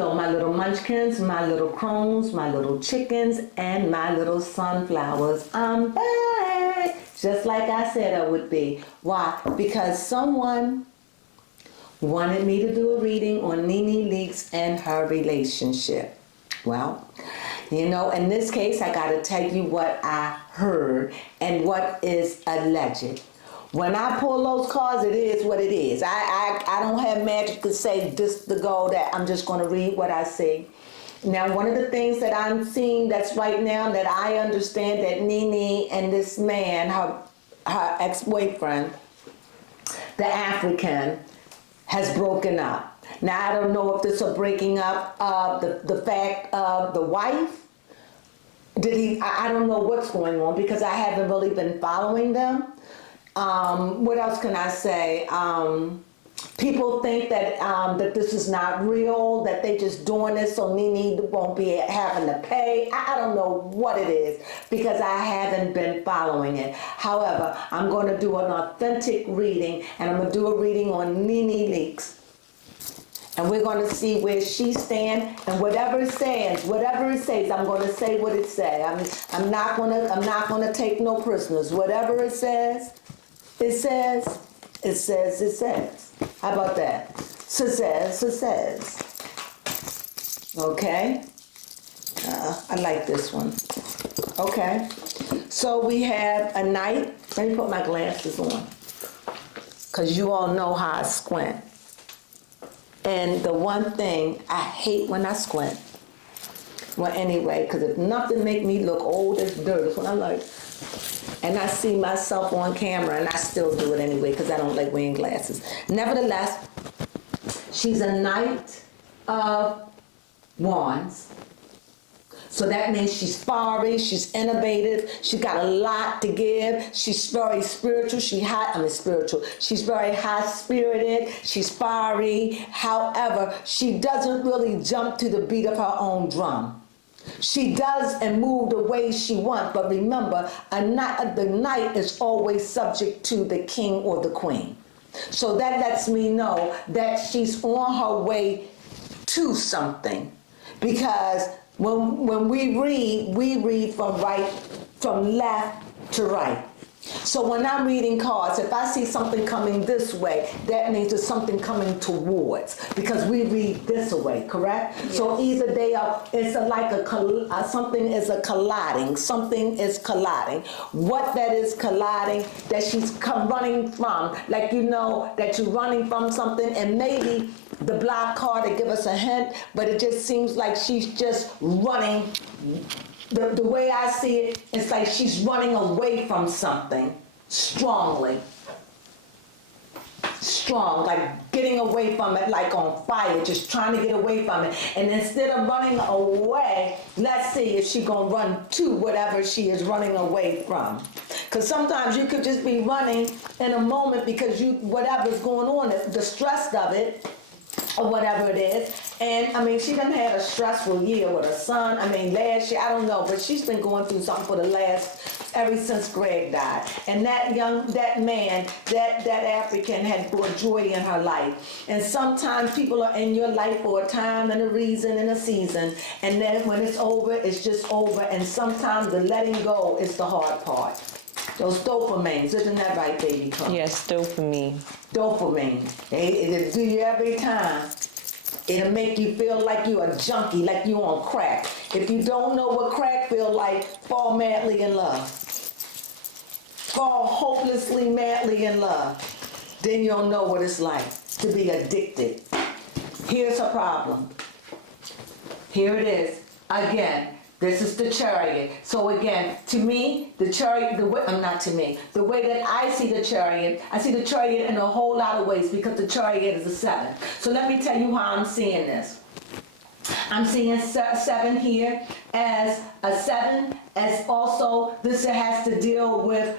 Hello, my little munchkins, my little crones, my little chickens, and my little sunflowers. I'm back, just like I said I would be. Why? Because someone wanted me to do a reading on NeNe Leakes and her relationship. Well, you know, in this case, I got to tell you what I heard and what is alleged. When I pull those cards, it is what it is. I don't have magic to say this to go, that I'm just going to read what I see. Now, one of the things that I'm seeing that's right now that I understand that NeNe and this man, her ex-boyfriend, the African, has broken up. Now, I don't know if this is a breaking up of the fact of the wife. I don't know what's going on because I haven't really been following them. What else can I say? People think that that this is not real, that they just doing this so NeNe won't be having to pay. I don't know what it is because I haven't been following it. However, I'm going to do an authentic reading, and I'm going to do a reading on NeNe Leakes. And we're going to see where she stands, and whatever it says, I'm going to say what it says. I'm not going to take no prisoners. Whatever it says, it says. It says, it says. How about that? So says, it says. Okay? I like this one. Okay. So we have a knight. Let me put my glasses on, because you all know how I squint. And the one thing, I hate when I squint. Well, anyway, because if nothing make me look old as dirt, that's what I like. And I see myself on camera, and I still do it anyway because I don't like wearing glasses. Nevertheless, she's a knight of wands. So that means she's fiery, she's innovative, she's got a lot to give, she's very spiritual, she's very high-spirited, she's fiery. However, she doesn't really jump to the beat of her own drum. She does and move the way she wants, but remember, the knight is always subject to the king or the queen. So that lets me know that she's on her way to something, because when we read from left to right. So when I'm reading cards, if I see something coming this way, that means there's something coming towards, because we read this way, correct? Yes. So either something is colliding. What that is colliding, that she's running from, like, you know, that you're running from something, and maybe the black card to give us a hint, but it just seems like she's just running. The way I see it, it's like she's running away from something strongly. Strong, like getting away from it, like on fire, just trying to get away from it. And instead of running away, let's see if she's going to run to whatever she is running away from. Because sometimes you could just be running in a moment because whatever's going on, the stress of it, or whatever it is. And I mean, she done had a stressful year with her son. I mean, last year, I don't know, but she's been going through something ever since Greg died. And that man, that African had brought joy in her life. And sometimes people are in your life for a time and a reason and a season. And then when it's over, it's just over. And sometimes the letting go is the hard part. Those dopamines, isn't that right, baby? Yes, dopamine. Dopamine. It'll do you every time. It'll make you feel like you're a junkie, like you on crack. If you don't know what crack feel like, fall madly in love. Fall hopelessly madly in love. Then you'll know what it's like to be addicted. Here's a problem. Here it is. Again. This is the Chariot. So again, to me, the Chariot, the way that I see the Chariot in a whole lot of ways, because the Chariot is a 7. So let me tell you how I'm seeing this. I'm seeing 7 here as a 7, as also this has to deal with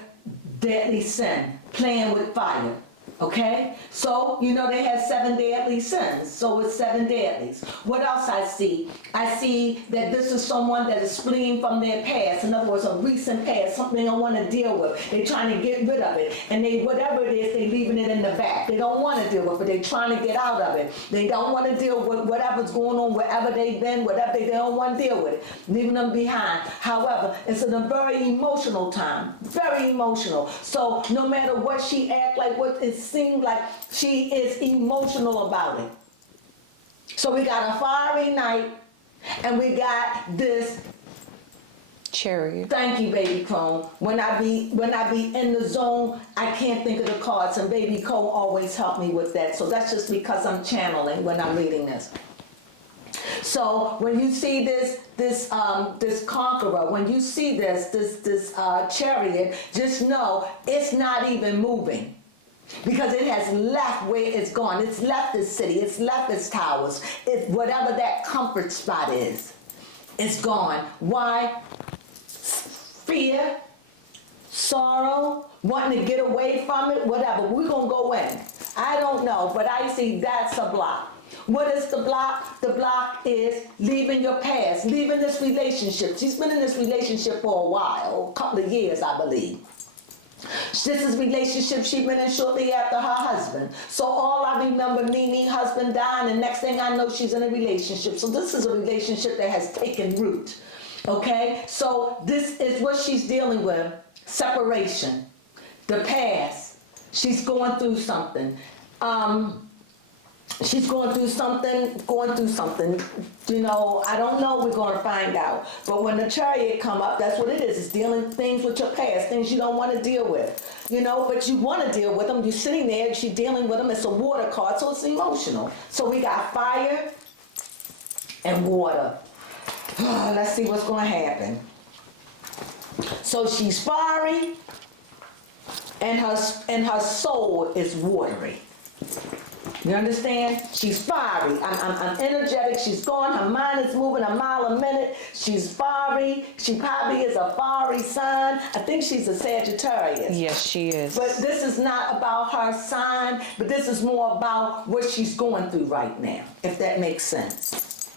deadly sin, playing with fire. Okay? So, you know they have 7 deadly sins. So it's 7 deadlies. What else I see? I see that this is someone that is fleeing from their past. In other words, a recent past, something they don't want to deal with. They're trying to get rid of it. And they, whatever it is, they're leaving it in the back. They don't want to deal with it. They're trying to get out of it. They don't want to deal with whatever's going on, wherever they've been, whatever they don't want to deal with it. Leaving them behind. However, it's a very emotional time. Very emotional. So no matter what she acts like, what it seems like, she is emotional about it. So we got a fiery night, and we got this Chariot. Thank you, baby Crone. When I be in the zone, I can't think of the cards, and baby Crone always help me with that. So that's just because I'm channeling when I'm reading this. So when you see this conqueror, when you see this chariot, just know it's not even moving. Because it has left where it's gone. It's left its city. It's left its towers. It's whatever that comfort spot is. It's gone. Why? Fear, sorrow, wanting to get away from it, whatever. We're going to go in. I don't know, but I see that's a block. What is the block? The block is leaving your past, leaving this relationship. She's been in this relationship for a while, a couple of years, I believe. This is relationship she'd been in shortly after her husband. So all I remember, NeNe husband dying, and next thing I know, she's in a relationship. So this is a relationship that has taken root. Okay? So this is what she's dealing with. Separation. The past. She's going through something. She's going through something. You know, I don't know, we're going to find out. But when the chariot come up, that's what it is. It's dealing things with your past, things you don't want to deal with. You know, but you want to deal with them. You're sitting there, she's dealing with them. It's a water card, so it's emotional. So we got fire and water. Let's see what's going to happen. So she's fiery, and her soul is watery. You understand? She's fiery. I'm energetic. She's going. Her mind is moving a mile a minute. She's fiery. She probably is a fiery sign. I think she's a Sagittarius. Yes, she is. But this is not about her sign, but this is more about what she's going through right now, if that makes sense.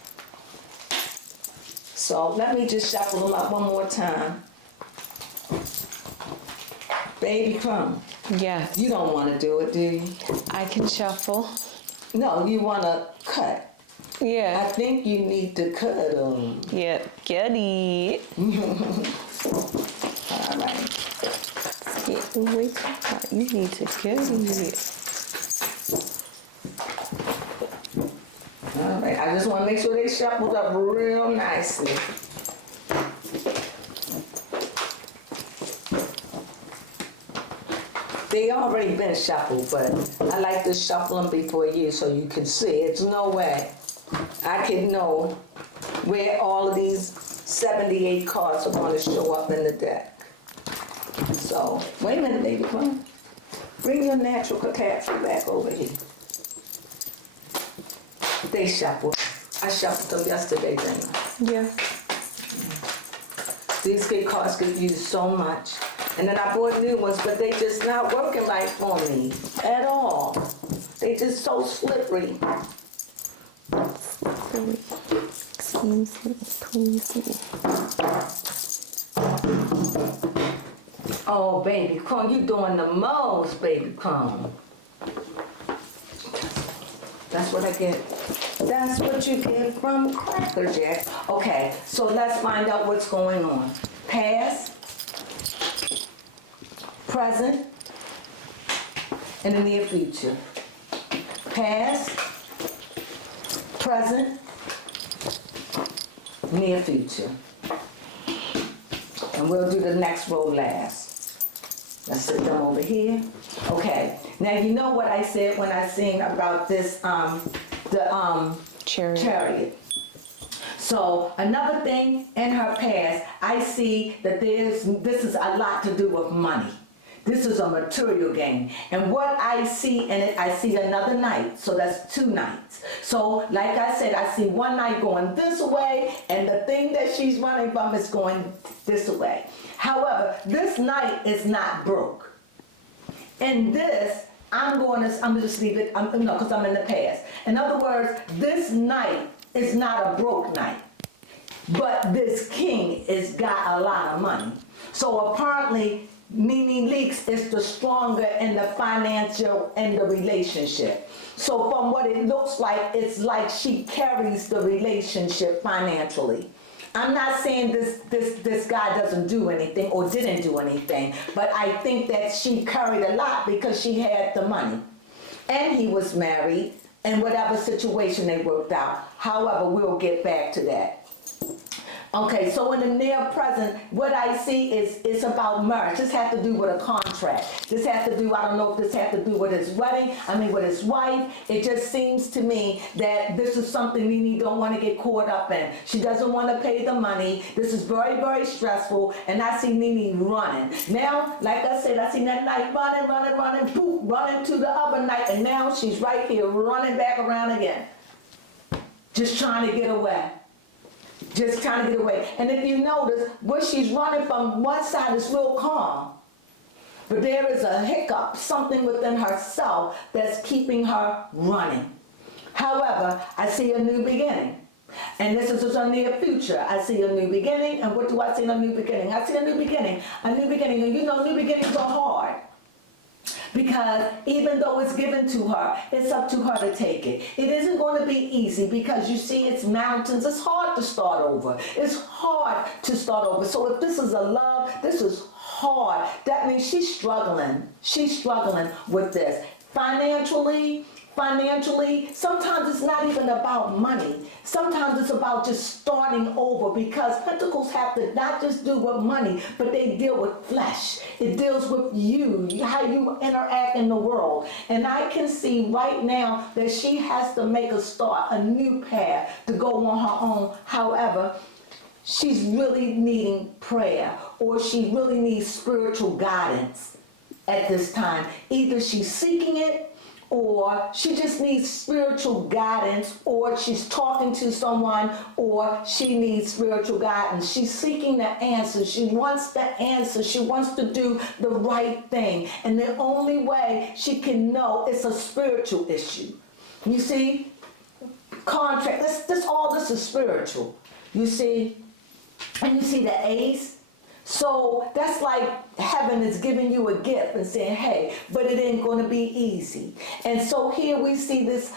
So let me just shuffle them up one more time. Baby Crone. Yes. You don't want to do it, do you? I can shuffle. No, you want to cut. I Yeah. think you need to cut them. Yeah. Get it. All right. It's getting way too hot. You need to get it. All right. I just want to make sure they shuffled up real nicely. They already been shuffled, but I like to shuffle them before you so you can see. It's no way I can know where all of these 78 cards are going to show up in the deck. So, wait a minute, baby, come on. Bring your natural catastrophe back over here. They shuffled. I shuffled them yesterday, didn't I? Yeah. These good cards get used so much. And then I bought new ones, but they just not working right for me at all. They just so slippery. Excuse me, please me. Oh, baby Crone, you doing the most, baby Crone. That's what I get. That's what you get from Cracker Jack. Okay, so let's find out what's going on. Past, present, and the near future. Past, present, near future. And we'll do the next row last. Let's sit them over here. Okay, now you know what I said when I sing about this, chariot. So another thing in her past, I see that this is a lot to do with money. This is a material gain. And what I see in it, I see another night. So that's 2 nights. So like I said, I see one night going this way, and the thing that she's running from is going this way. However, this night is not broke. In this, I'm gonna just leave it, no, because I'm in the past. In other words, this night is not a broke night. But this king has got a lot of money. So apparently, NeNe Leakes is the stronger in the financial and the relationship. So from what it looks like, it's like she carries the relationship financially. I'm not saying this guy doesn't do anything or didn't do anything, but I think that she carried a lot because she had the money. And he was married, and whatever situation they worked out. However, we'll get back to that. Okay, so in the near present, what I see is it's about marriage. This has to do with a contract. This has to do, I don't know if this has to do with his wedding, with his wife. It just seems to me that this is something NeNe don't want to get caught up in. She doesn't want to pay the money. This is very, very stressful, and I see NeNe running. Now, like I said, I see that night running, poof, running to the other night, and now she's right here running back around again. Just trying to get away. Just trying to get away. And if you notice, where she's running from one side is real calm. But there is a hiccup, something within herself that's keeping her running. However, I see a new beginning. And this is a near future. I see a new beginning. And what do I see in a new beginning? I see a new beginning. A new beginning. And you know, new beginnings are hard. Because even though it's given to her, it's up to her to take it. It isn't going to be easy because you see it's mountains. It's hard to start over. It's hard to start over. So if this is a love, this is hard. That means she's struggling. She's struggling with this. Financially, sometimes it's not even about money. Sometimes it's about just starting over because pentacles have to not just do with money, but they deal with flesh. It deals with you, how you interact in the world. And I can see right now that she has to make a start, a new path to go on her own. However, she's really needing prayer, or she really needs spiritual guidance at this time. Either she's seeking it, or she just needs spiritual guidance, or she's talking to someone, or she needs spiritual guidance. She's seeking the answer. She wants the answer. She wants to do the right thing. And the only way she can know it's a spiritual issue. You see, contract, this is spiritual. You see, and you see the ace. So that's like heaven is giving you a gift and saying, hey, but it ain't going to be easy. And so here we see this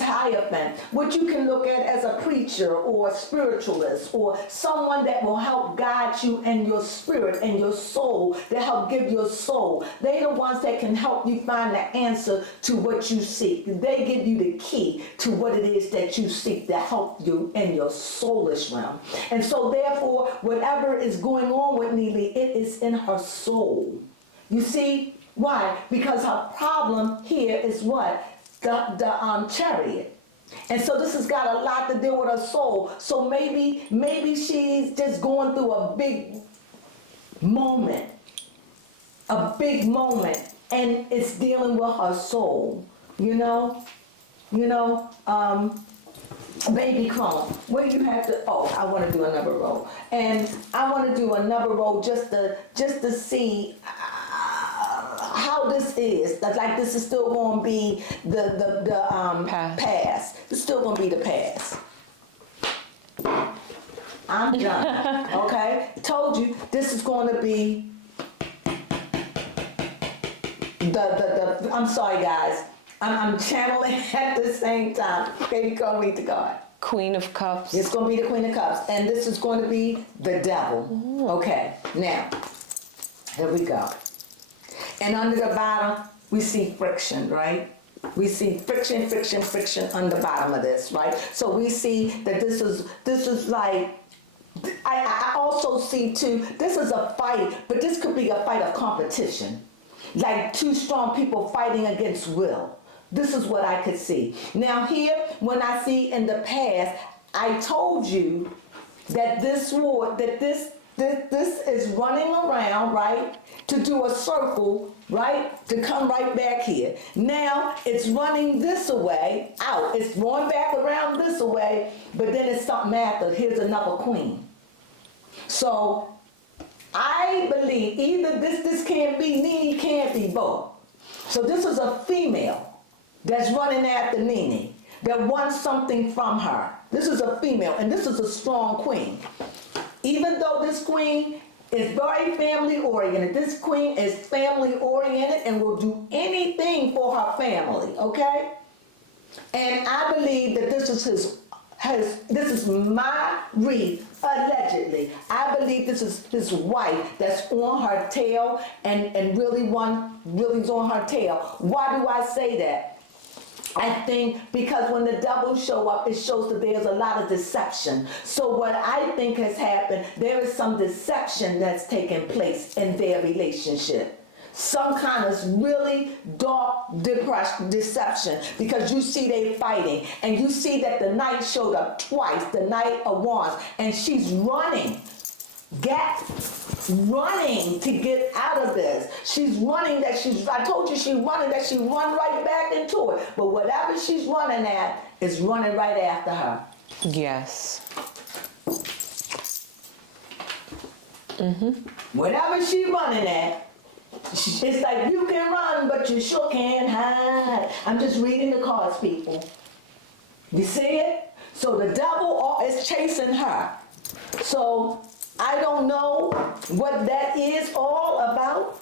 Hierophant, what you can look at as a preacher or a spiritualist or someone that will help guide you in your spirit and your soul, that help give your soul. They're the ones that can help you find the answer to what you seek. They give you the key to what it is that you seek to help you in your soulish realm. And so therefore, whatever is going on with NeNe, it is in her soul. You see? Why? Because her problem here is what? The chariot. And so this has got a lot to do with her soul. So maybe she's just going through a big moment, and it's dealing with her soul, you know, baby Crone, where you have to, I want to do another row, and I want to do another row just to see how this is. Like this is still going to be the past. It's still going to be the past. I'm done. Okay, told you this is going to be the. I'm sorry, guys. I'm channeling at the same time. Baby, go read to God. Queen of Cups. It's going to be the Queen of Cups, and this is going to be the Devil. Ooh. Okay, now here we go. And under the bottom, we see friction, right? We see friction on the bottom of this, right? So we see that this is like, I also see too, this is a fight, but this could be a fight of competition. Like two strong people fighting against will. This is what I could see. Now here, when I see in the past, I told you that this is running around, right, to do a circle, right, to come right back here. Now it's running this way, out. It's going back around this way, but then it's something after. Here's another queen. So I believe either this can't be, NeNe can't be both. So this is a female that's running after NeNe, that wants something from her. This is a female, and this is a strong queen. Even though this queen is very family oriented, this queen is family oriented and will do anything for her family, okay? And I believe that this is this is my read, allegedly. I believe this is his wife that's on her tail and really's on her tail. Why do I say that? I think because when the devil show up, it shows that there's a lot of deception. So what I think has happened, there is some deception that's taking place in their relationship. Some kind of really dark deception, because you see they fighting and you see that the knight showed up twice, the Knight of Wands, and she's running to get out of this. She's running I told you she's running that she run right back into it. But whatever she's running at is running right after her. Yes. Whatever she's running at, it's like you can run, but you sure can't hide. I'm just reading the cards, people. You see it? So the devil is chasing her. So I don't know what that is all about,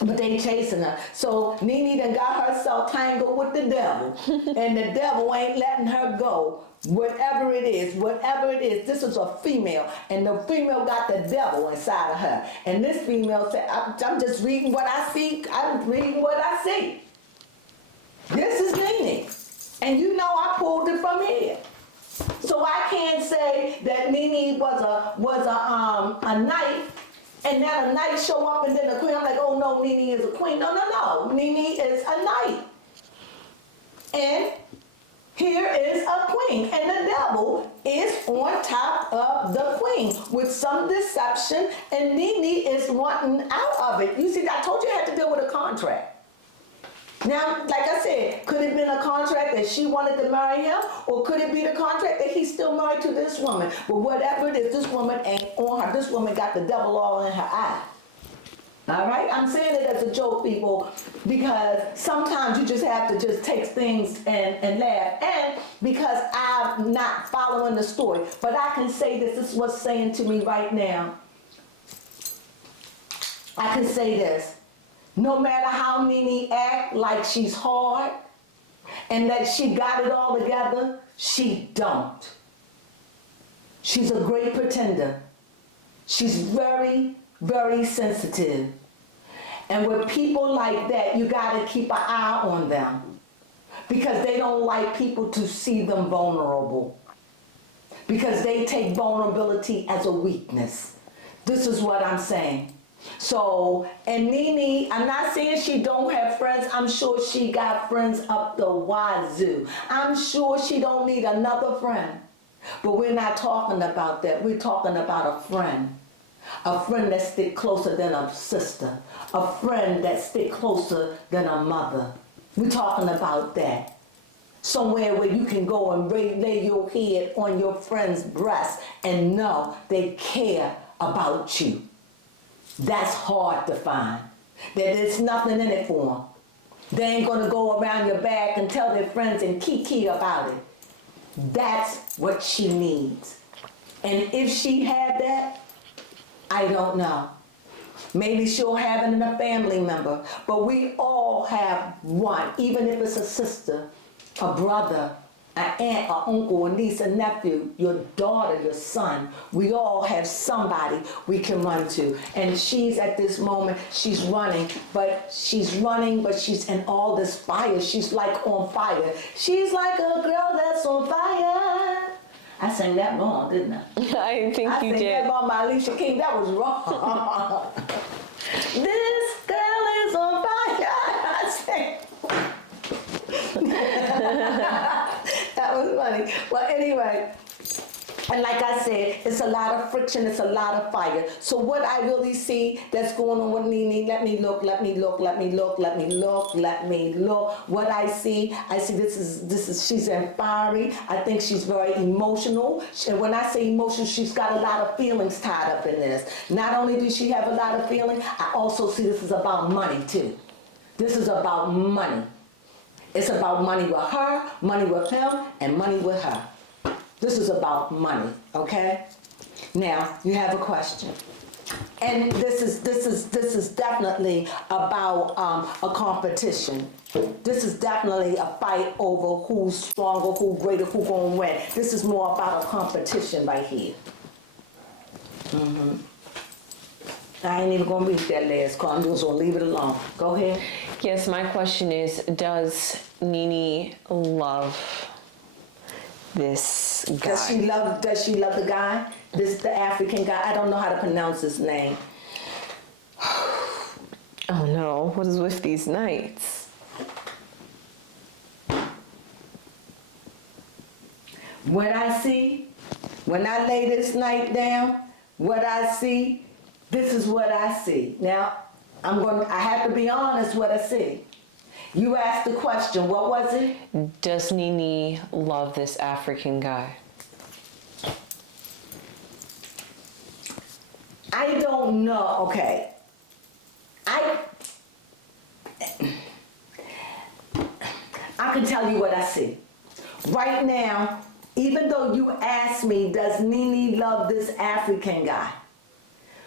but they chasing her. So NeNe done got herself tangled with the devil, and the devil ain't letting her go. Whatever it is, this is a female, and the female got the devil inside of her. And this female said, I'm just reading what I see. I'm reading what I see. This is NeNe, and you know I pulled it from here. So I can't say that NeNe was a knight, and then a knight show up and then a queen. I'm like, oh no, NeNe is a queen. No. NeNe is a knight. And here is a queen, and the devil is on top of the queen with some deception, and NeNe is wanting out of it. You see, I told you I had to deal with a contract. Now, like I said, could it have been a contract that she wanted to marry him, or could it be the contract that he's still married to this woman? But whatever it is, this woman ain't on her. This woman got the devil all in her eye. All right? I'm saying it as a joke, people, because sometimes you just have to just take things and laugh. And because I'm not following the story, but I can say this is what's saying to me right now. I can say this. No matter how NeNe act like she's hard and that she got it all together, she don't. She's a great pretender. She's very, very sensitive. And with people like that, you gotta keep an eye on them, because they don't like people to see them vulnerable, because they take vulnerability as a weakness. This is what I'm saying. So, and NeNe, I'm not saying she don't have friends. I'm sure she got friends up the wazoo. I'm sure she don't need another friend. But we're not talking about that. We're talking about a friend. A friend that stick closer than a sister. A friend that stick closer than a mother. We're talking about that. Somewhere where you can go and lay your head on your friend's breast and know they care about you. That's hard to find. That there's nothing in it for them. They ain't gonna go around your back and tell their friends and kiki about it. That's what she needs. And if she had that, I don't know. Maybe she'll have it in a family member. But we all have one, even if it's a sister, a brother, an aunt, an uncle, a niece, a nephew, your daughter, your son. We all have somebody we can run to. And she's at this moment, she's running, but she's in all this fire. She's like on fire. She's like a girl that's on fire. I sang that wrong, didn't I? I think you sang did. that wrong by Alicia King. That was wrong. This girl is on fire. I sang. That was funny. Well, anyway, and like I said, it's a lot of friction, it's a lot of fire. So what I really see that's going on with NeNe, let me look. What I see this is she's fiery. I think she's very emotional. And when I say emotional, she's got a lot of feelings tied up in this. Not only does she have a lot of feelings, I also see this is about money too. This is about money. It's about money with her, money with him, and money with her. This is about money, okay? Now, you have a question. And this is definitely about a competition. This is definitely a fight over who's stronger, who greater, who gonna win. This is more about a competition right here. I ain't even gonna read that last card. I'm just gonna leave it alone. Go ahead. Yes, my question is, does NeNe love this guy? Does she love the guy? The African guy? I don't know how to pronounce his name. Oh no, what is with these nights? When I lay this night down, what I see, this is what I see. Now, I have to be honest what I see. You asked the question, what was it? Does NeNe love this African guy? I don't know, okay. I can tell you what I see. Right now, even though you asked me, does NeNe love this African guy?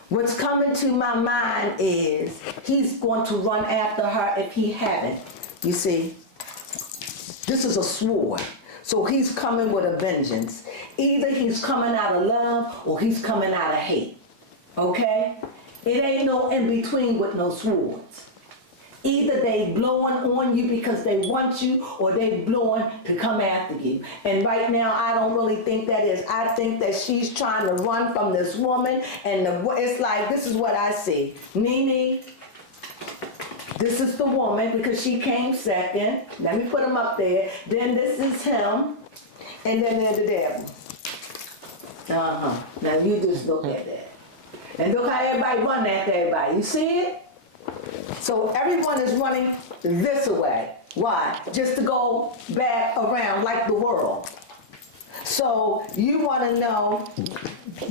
What's coming to my mind is he's going to run after her if he haven't. You see, this is a sword. So he's coming with a vengeance. Either he's coming out of love or he's coming out of hate. Okay? It ain't no in between with no swords. Either they blowing on you because they want you or they blowing to come after you. And right now, I don't really think that is. I think that she's trying to run from this woman, and it's like, this is what I see. NeNe, this is the woman because she came second. Let me put him up there. Then this is him, and then there's the devil. Now you just look at that. And look how everybody run after everybody. You see it? So everyone is running this way. Why? Just to go back around like the world. So you want to know,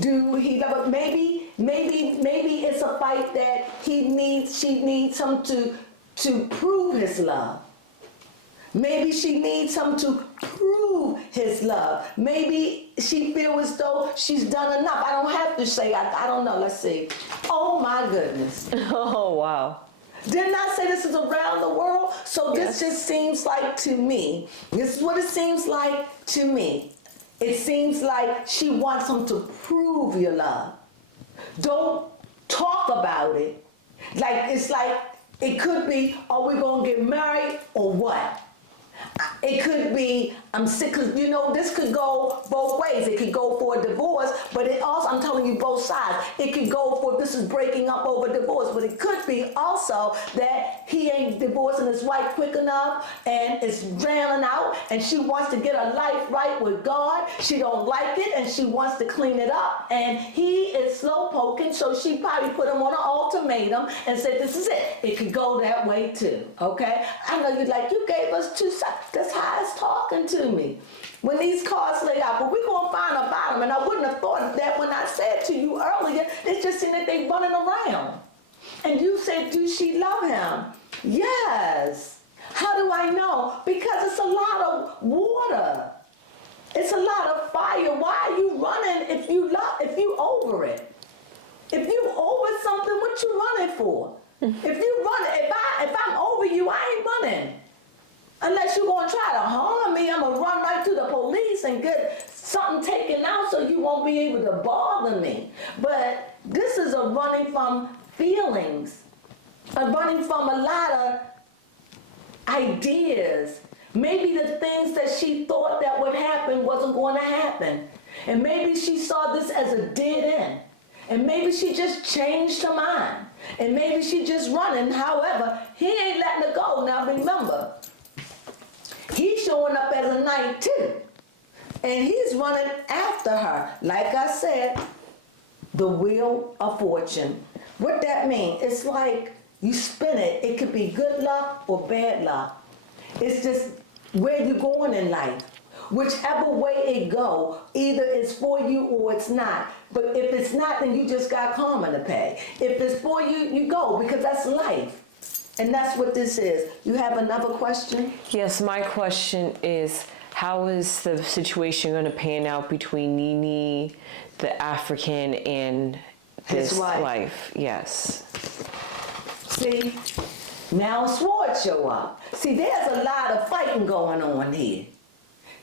do he love it? Maybe it's a fight that she needs him to prove his love. Maybe she needs him to prove his love. Maybe she feels as though she's done enough. I don't have to say, I don't know, let's see. Oh my goodness. Oh, wow. Didn't I say this is around the world? So this just seems like to me, this is what it seems like to me. It seems like she wants him to prove your love. Don't talk about it. It's like, it could be, are we gonna get married or what? It could be, I'm sick, because this could go both ways. It could go for a divorce, but it also, I'm telling you both sides. It could go for, this is breaking up over divorce, but it could be also that he ain't divorcing his wife quick enough and it's drowning out and she wants to get her life right with God. She don't like it and she wants to clean it up. And he is slow poking, so she probably put him on an ultimatum and said, this is it. It could go that way too, okay? I know you're like, you gave us 2 sides. That's how it's talking to me. When these cards lay out, but we're going to find a bottom. And I wouldn't have thought of that when I said to you earlier, it just seemed that they running around. And you said, do she love him? Yes. How do I know? Because it's a lot of water. It's a lot of fire. Why are you running if you over it? If you over something, what you running for? If I'm over you, I ain't running. Unless you're going to try to harm me, I'm going to run right to the police and get something taken out so you won't be able to bother me. But this is a running from feelings, a running from a lot of ideas. Maybe the things that she thought that would happen wasn't going to happen. And maybe she saw this as a dead end. And maybe she just changed her mind. And maybe she just running. However, he ain't letting her go. Now remember, he's showing up as a knight too. And he's running after her. Like I said, the wheel of fortune. What that means, it's like you spin it. It could be good luck or bad luck. It's just where you're going in life. Whichever way it go, either it's for you or it's not. But if it's not, then you just got karma to pay. If it's for you, you go, because that's life. And that's what this is. You have another question? Yes, my question is, how is the situation going to pan out between NeNe, the African, and His this wife. wife? Yes. See, now Sword show up. See, there's a lot of fighting going on here.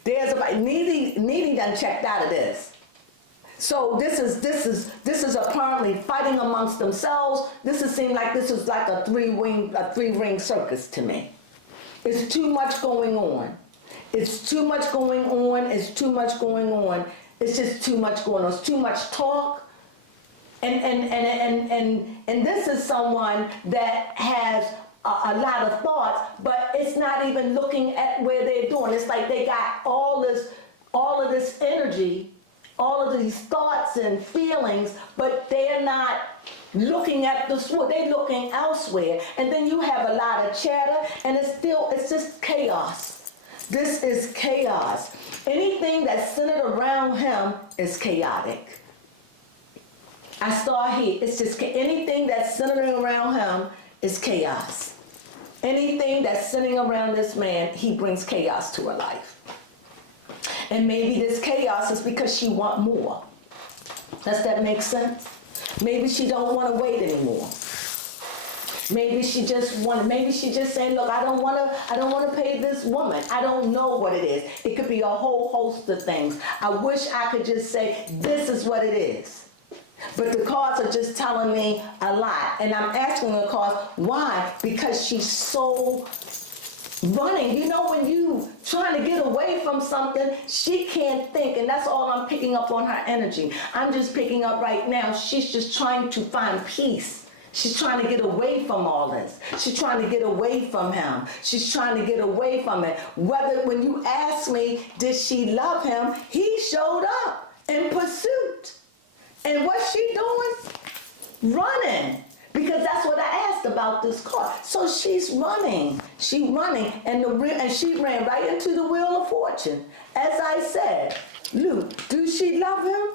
There's a fight. NeNe done checked out of this. So this is apparently fighting amongst themselves. Seemed like this is like a three-ring circus to me. It's too much going on. It's too much going on. It's too much going on. It's just too much going on. It's too much talk. And this is someone that has a lot of thoughts, but it's not even looking at where they're doing. It's like they got all of this energy, all of these thoughts and feelings, but they're not looking at the sword. They're looking elsewhere. And then you have a lot of chatter, and it's just chaos. This is chaos. Anything that's centered around him is chaotic. I start here. It's just anything that's centered around him is chaos. Anything that's centering around this man, he brings chaos to her life. And maybe this chaos is because she want more. Does that make sense? Maybe she don't want to wait anymore. Maybe she just saying, look, I don't want to pay this woman. I don't know what it is. It could be a whole host of things. I wish I could just say, this is what it is. But the cards are just telling me a lot. And I'm asking the cards, why? Because she's so running. You know, when you trying to get away from something, she can't think. And that's all I'm picking up on her energy. I'm just picking up right now. She's just trying to find peace. She's trying to get away from all this. She's trying to get away from him. She's trying to get away from it. When you ask me, did she love him? He showed up in pursuit. And what's she doing? Running. Because that's what I asked about this card. So she's running. She's running. And she ran right into the Wheel of Fortune. As I said, Luke, do she love him?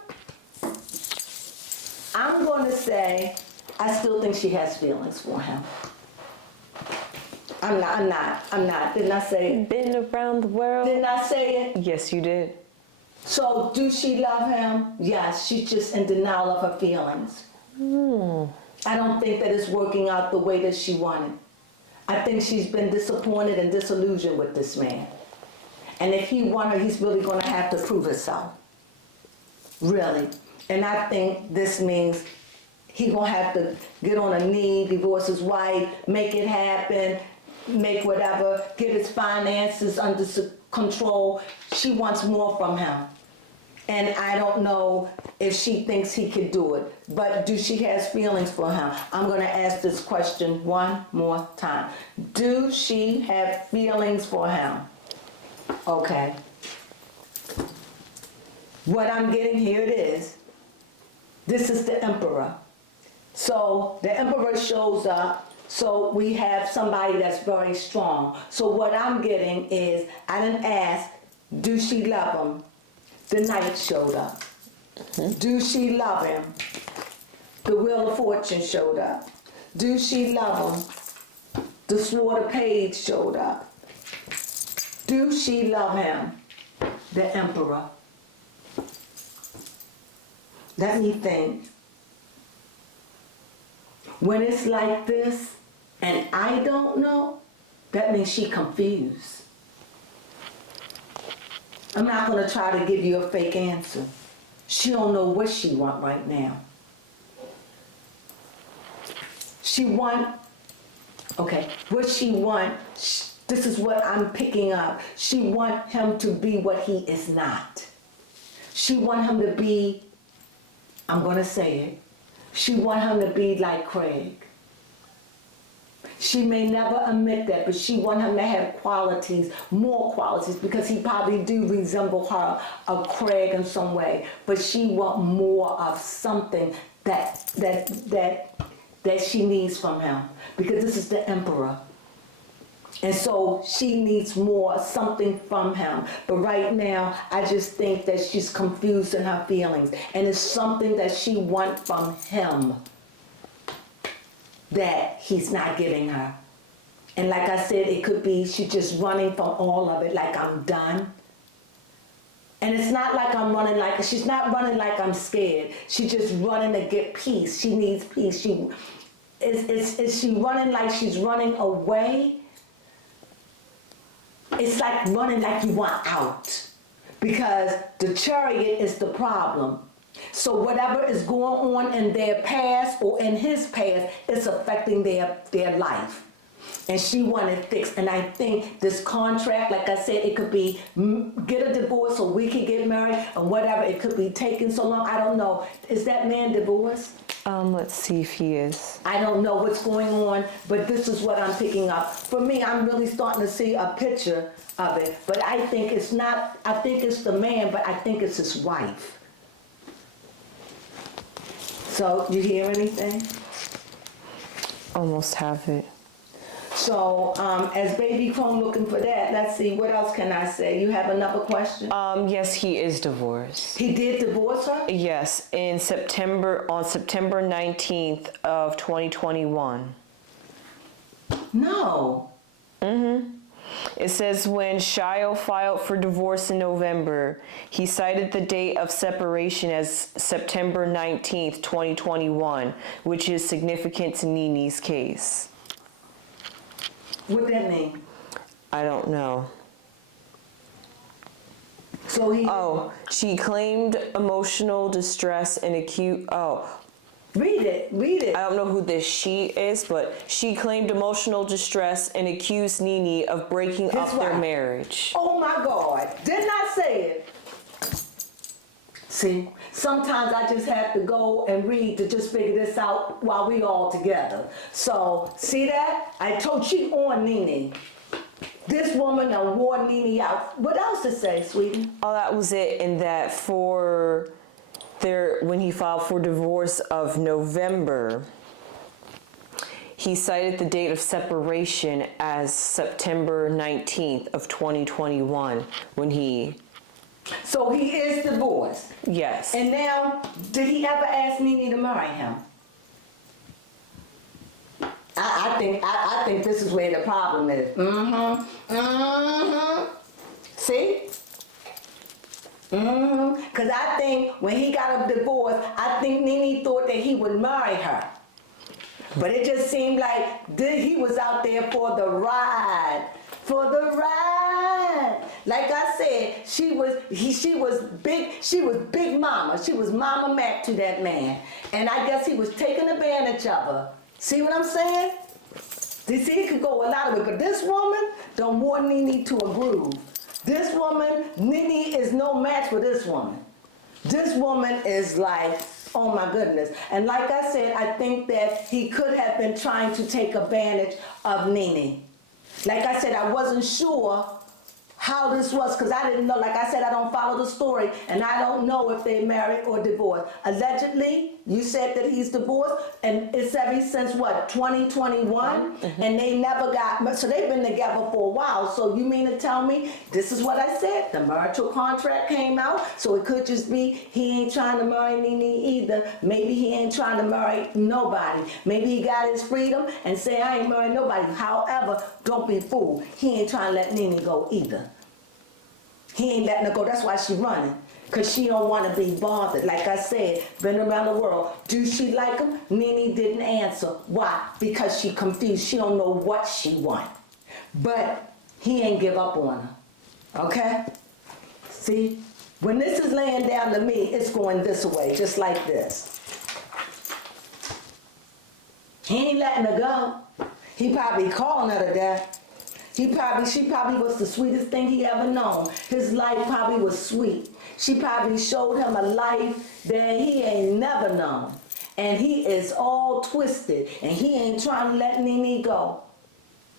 I'm going to say, I still think she has feelings for him. I'm not. Didn't I say it? Been around the world. Didn't I say it? Yes, you did. So, do she love him? Yes, she's just in denial of her feelings. I don't think that it's working out the way that she wanted. I think she's been disappointed and disillusioned with this man. And if he wants her, he's really going to have to prove himself. Really. And I think this means he's going to have to get on a knee, divorce his wife, make it happen, make whatever, get his finances under control. She wants more from him. And I don't know if she thinks he could do it. But do she has feelings for him? I'm going to ask this question one more time. Do she have feelings for him? Okay. What I'm getting here it is. This is the Emperor. So the Emperor shows up. So we have somebody that's very strong. So what I'm getting is, I didn't ask, do she love him? The Knight showed up. Do she love him? The Wheel of Fortune showed up. Do she love him? The Sword of Page showed up. Do she love him? The Emperor. Let me think. When it's like this, and I don't know, that means she confused. I'm not going to try to give you a fake answer. She don't know what she want right now. What she want, this is what I'm picking up. She want him to be what he is not. She want him to be, I'm going to say it, she want him to be like Craig. She may never admit that, but she want him to have qualities, more qualities, because he probably do resemble her, a Craig in some way. But she want more of something that she needs from him, because this is the Emperor. And so she needs more, something from him. But right now, I just think that she's confused in her feelings. And it's something that she wants from him that he's not giving her. And like I said, it could be she's just running from all of it, like I'm done. And it's not like I'm running like, she's not running like I'm scared. She's just running to get peace. She needs peace. Is she running like she's running away? It's like running like you want out. Because the chariot is the problem. So whatever is going on in their past or in his past, it's affecting their life. And she wanted fixed. And I think this contract, like I said, it could be get a divorce so we can get married or whatever. It could be taking so long. I don't know. Is that man divorced? Let's see if he is. I don't know what's going on, but this is what I'm picking up. For me, I'm really starting to see a picture of it. But I think it's not, I think it's the man, but I think it's his wife. So, you hear anything? Almost have it. So, as Baby Crone looking for that, let's see, what else can I say? You have another question? Yes, he is divorced. He did divorce her? Yes, on September 19th of 2021. No. It says when Shio filed for divorce in November, he cited the date of separation as September 19th, 2021, which is significant to NeNe's case. What that mean? I don't know. So he... Oh, she claimed emotional distress and acute... Read it. I don't know who this she is, but she claimed emotional distress and accused NeNe of breaking up their marriage. Oh my God, didn't I say it? See, sometimes I just have to go and read to just figure this out while we all together. So, see that? I told you on NeNe. This woman done wore NeNe out. What else to say, sweetie? Oh, that was it. And that when he filed for divorce of November, he cited the date of separation as September 19th of 2021 when he... So he is divorced. Yes. And now, did he ever ask NeNe to marry him? I think this is where the problem is. See? Because I think when he got a divorce, I think NeNe thought that he would marry her. But it just seemed like he was out there for the ride. For the ride. Like I said, she was big mama. She was Mama Mac to that man. And I guess he was taking advantage of her. See what I'm saying? You see, it could go a lot of it. But this woman don't want NeNe to a groove. This woman, NeNe is no match for this woman. This woman is like, oh my goodness. And like I said, I think that he could have been trying to take advantage of NeNe. Like I said, I wasn't sure how this was because I didn't know. Like I said, I don't follow the story and I don't know if they're married or divorced. Allegedly, you said that he's divorced and it's ever since what, 2021? And they never got, so they've been together for a while. So you mean to tell me, this is what I said, the marital contract came out, so it could just be he ain't trying to marry NeNe either. Maybe he ain't trying to marry nobody. Maybe he got his freedom and say I ain't marrying nobody. However, don't be fooled. He ain't trying to let NeNe go either. He ain't letting her go. That's why she running. Because she don't want to be bothered. Like I said, been around the world. Do she like him? NeNe didn't answer. Why? Because she confused. She don't know what she want. But he ain't give up on her. Okay? See? When this is laying down to me, it's going this way, just like this. He ain't letting her go. He probably calling her to death. She probably was the sweetest thing he ever known. His life probably was sweet. She probably showed him a life that he ain't never known. And he is all twisted. And he ain't trying to let NeNe go.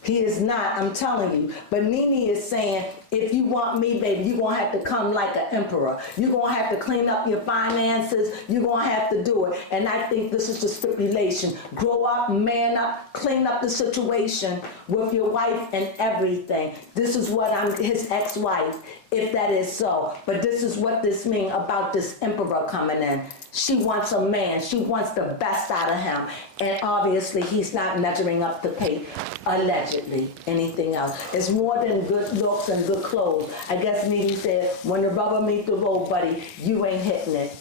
He is not, I'm telling you. But NeNe is saying, if you want me, baby, you're going to have to come like an emperor. You're going to have to clean up your finances. You're going to have to do it. And I think this is the stipulation. Grow up, man up, clean up the situation with your wife and everything. This is what I'm, his ex-wife, if that is so. But this is what this means about this emperor coming in. She wants a man. She wants the best out of him. And obviously, he's not measuring up to pay, allegedly, anything else. It's more than good looks and good clothes. I guess NeNe said, when the rubber meets the road, buddy, you ain't hitting it.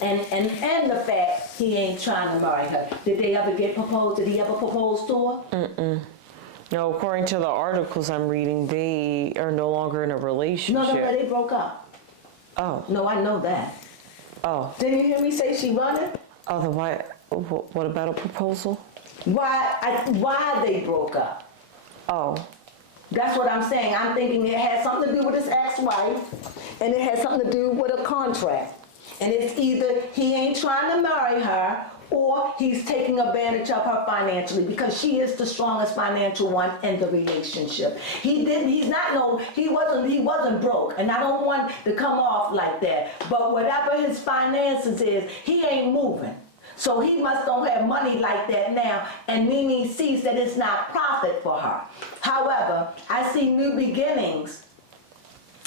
And the fact he ain't trying to marry her. Did they ever get proposed? Did he ever propose to her? No, according to the articles I'm reading, they are no longer in a relationship. No, they broke up. Oh. No, I know that. Oh. Didn't you hear me say she running? Oh, then why? What about a proposal? Why they broke up? Oh. That's what I'm saying. I'm thinking it had something to do with his ex-wife, and it had something to do with a contract. And it's either he ain't trying to marry her, or he's taking advantage of her financially, because she is the strongest financial one in the relationship. He wasn't broke, and I don't want to come off like that. But whatever his finances is, he ain't moving. So he must don't have money like that now, and NeNe sees that it's not profit for her. However, I see new beginnings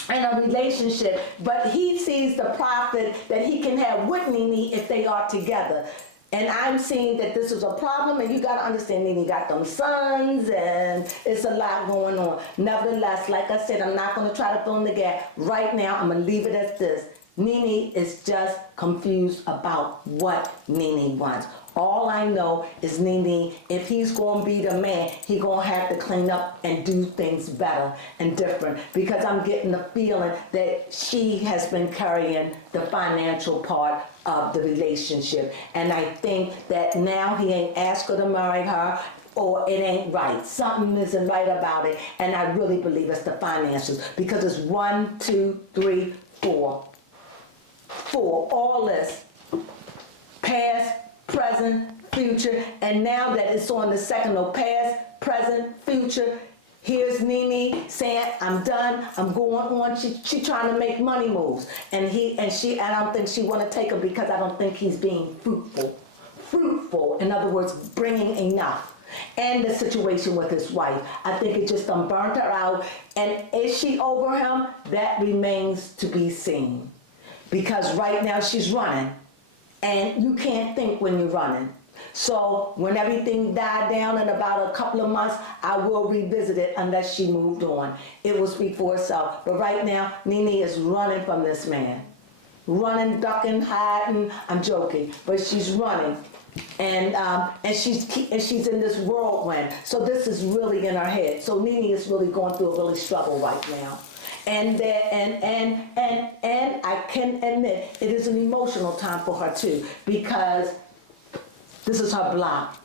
in a relationship, but he sees the profit that he can have with NeNe if they are together. And I'm seeing that this is a problem, and you got to understand, NeNe got them sons, and it's a lot going on. Nevertheless, like I said, I'm not going to try to fill in the gap. Right now, I'm going to leave it as this. NeNe is just confused about what NeNe wants. All I know is NeNe, if he's going to be the man, he's going to have to clean up and do things better and different, because I'm getting the feeling that she has been carrying the financial part of the relationship. And I think that now he ain't asked her to marry her, or it ain't right. Something isn't right about it. And I really believe it's the finances, because it's 1, 2, 3, 4. All this. Past, present, future, and now that it's on the second of past, present, future, here's NeNe saying, I'm done, I'm going on. She trying to make money moves. And I don't think she want to take him, because I don't think he's being fruitful. In other words, bringing enough. And the situation with his wife, I think it just done burnt her out. And is she over him? That remains to be seen. Because right now she's running, and you can't think when you're running. So when everything died down in about a couple of months, I will revisit it unless she moved on. It will speak for itself. But right now, NeNe is running from this man. Running, ducking, hiding. I'm joking, but she's running. And she's in this whirlwind. So this is really in her head. So NeNe is really going through a really struggle right now. And I can admit it is an emotional time for her too, because this is her block,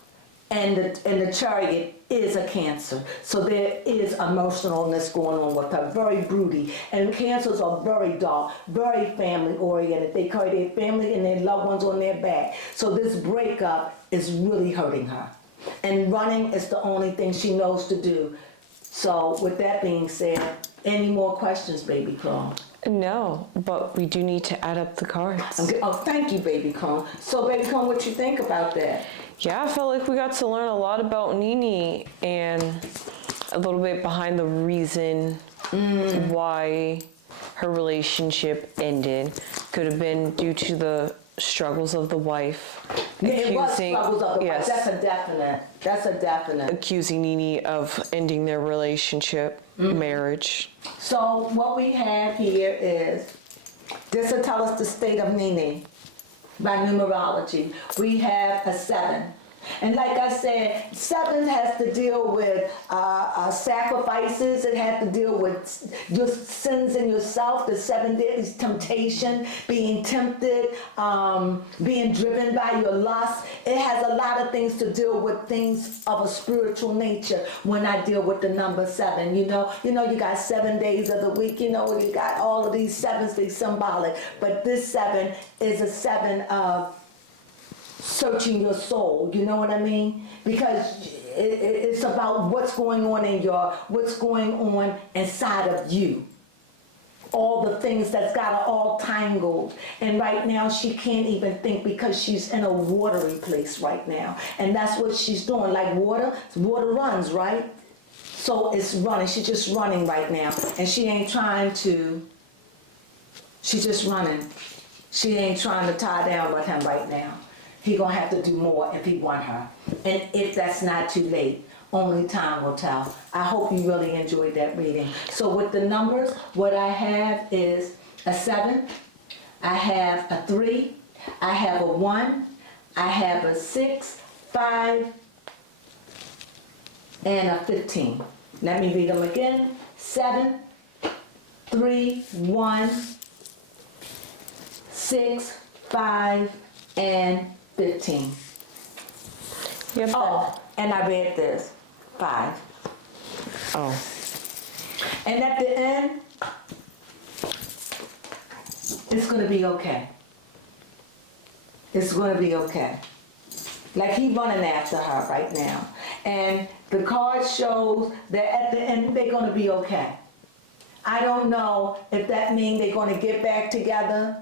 and the Chariot is a Cancer, so there is emotionalness going on with her, very broody. And Cancers are very dark, very family oriented. They carry their family and their loved ones on their back. So this breakup is really hurting her, and running is the only thing she knows to do. So with that being said, any more questions, baby Crone? No, but we do need to add up the cards. Oh, thank you, baby Crone. So, baby Crone, what you think about that? Yeah, I felt like we got to learn a lot about NeNe and a little bit behind the reason why her relationship ended. Could have been due to the struggles of the wife. It was struggles of the wife. That's a definite. Accusing NeNe of ending their relationship, marriage. So what we have here is, this will tell us the state of NeNe by numerology. We have a 7. And like I said, 7 has to deal with sacrifices. It has to deal with your sins in yourself. The 7 is temptation, being tempted, being driven by your lust. It has a lot of things to deal with, things of a spiritual nature when I deal with the number 7. You know, you got 7 days of the week. You got all of these 7s, they symbolic. But this 7 is a 7 of searching your soul, you know what I mean? Because it's about what's going on what's going on inside of you. All the things that's got her all tangled. And right now she can't even think because she's in a watery place right now. And that's what she's doing. Like water runs, right? So it's running. She's just running right now. And she ain't trying to, she's just running. She ain't trying to tie down with him right now. He gonna have to do more if he want her. And if that's not too late, only time will tell. I hope you really enjoyed that reading. So with the numbers, what I have is a 7, I have a 3, I have a 1, I have a 6, 5, and a 15. Let me read them again. 7, 3, 1, 6, 5, and 15. Yep. Oh, and I read this. 5. Oh. And at the end, it's gonna be okay. It's gonna be okay. Like he running after her right now. And the card shows that at the end, they're gonna be okay. I don't know if that means they're gonna get back together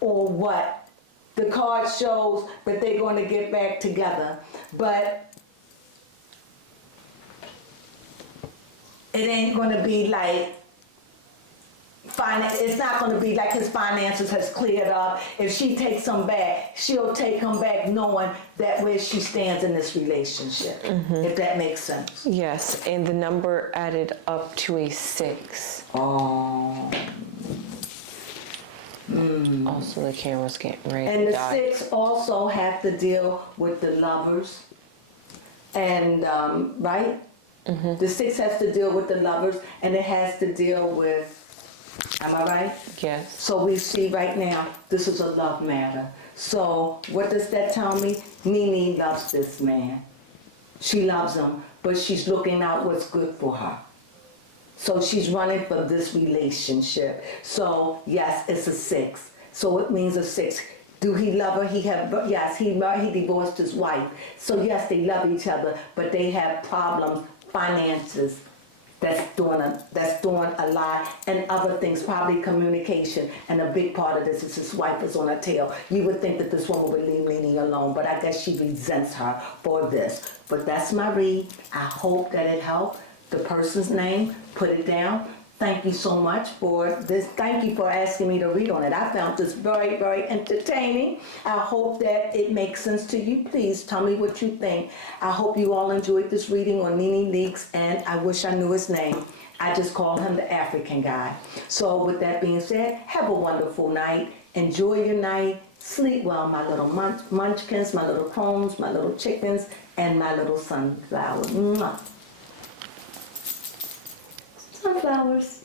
or what. The card shows that they're gonna get back together. But it ain't gonna be like, it's not gonna be like his finances has cleared up. If she takes him back, she'll take him back knowing that where she stands in this relationship, if that makes sense. Yes, and the number added up to a 6. Oh. Also, the camera's getting ready And to the die. 6 also have to deal with the lovers. And, right? The 6 has to deal with the lovers, and it has to deal with, am I right? Yes. So we see right now, this is a love matter. So what does that tell me? NeNe loves this man. She loves him, but she's looking out what's good for her. So she's running for this relationship. So yes, it's a 6. So it means a 6. Do he love her? Yes, he divorced his wife. So yes, they love each other, but they have problems, finances, that's doing a lot, and other things, probably communication. And a big part of this is his wife is on her tail. You would think that this woman would leave NeNe alone, but I guess she resents her for this. But that's my read. I hope that it helped. The person's name, put it down. Thank you so much for this. Thank you for asking me to read on it. I found this very, very entertaining. I hope that it makes sense to you. Please tell me what you think. I hope you all enjoyed this reading on NeNe Leakes, and I wish I knew his name. I just call him the African guy. So with that being said, have a wonderful night. Enjoy your night. Sleep well, my little munchkins, my little crones, my little chickens, and my little sunflower. Mwah. Sunflowers.